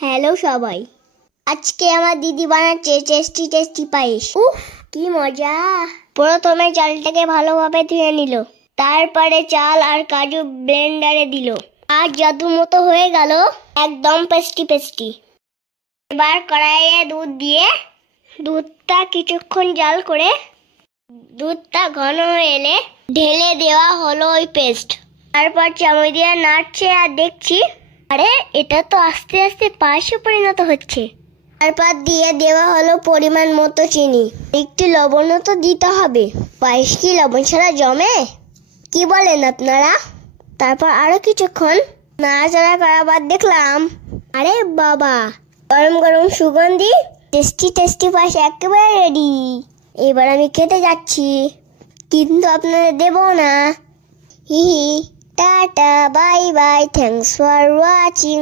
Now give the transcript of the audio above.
Hello সবাই, আজকে আমার দিদি বানাচ্ছে টেস্টি টেস্টি পায়েস। উফ কি মজা! প্রথমে চালটাকে ভালোভাবে ধুয়ে নিল, তারপরে চাল আর কাজু ব্লেন্ডারে দিল, আর জাদু মতো হয়ে গেল একদম পেস্টি পেস্টি। এবার কড়াইয়ে দুধ দিয়ে দুধটা কিছুক্ষণ জাল করে দুধটা ঘন হয়ে এলে ঢেলে দেওয়া হলো ওই পেস্ট। তারপর চামচ দিয়ে নাড়ছে আর দেখছি, আরে এটা তো আস্তে আস্তে পায়েসে পরিণত হচ্ছে। তারপর দিয়ে দেওয়া হলো পরিমাণ মতো চিনি, একটু লবণও তো দিতে হবে, পায়েস কি লবণ ছাড়া জমে? কি বলেন আপনারা? তারপর আরো কিছুক্ষণ নাড়াচাড়া করার পর দেখলাম, আরে বাবা, গরম গরম সুগন্ধি টেস্টি টেস্টি পায়েস একেবারে রেডি। এবার আমি খেতে যাচ্ছি, কিন্তু আপনাদের দেবো না। হি হি, tata, bye bye, thanks for watching.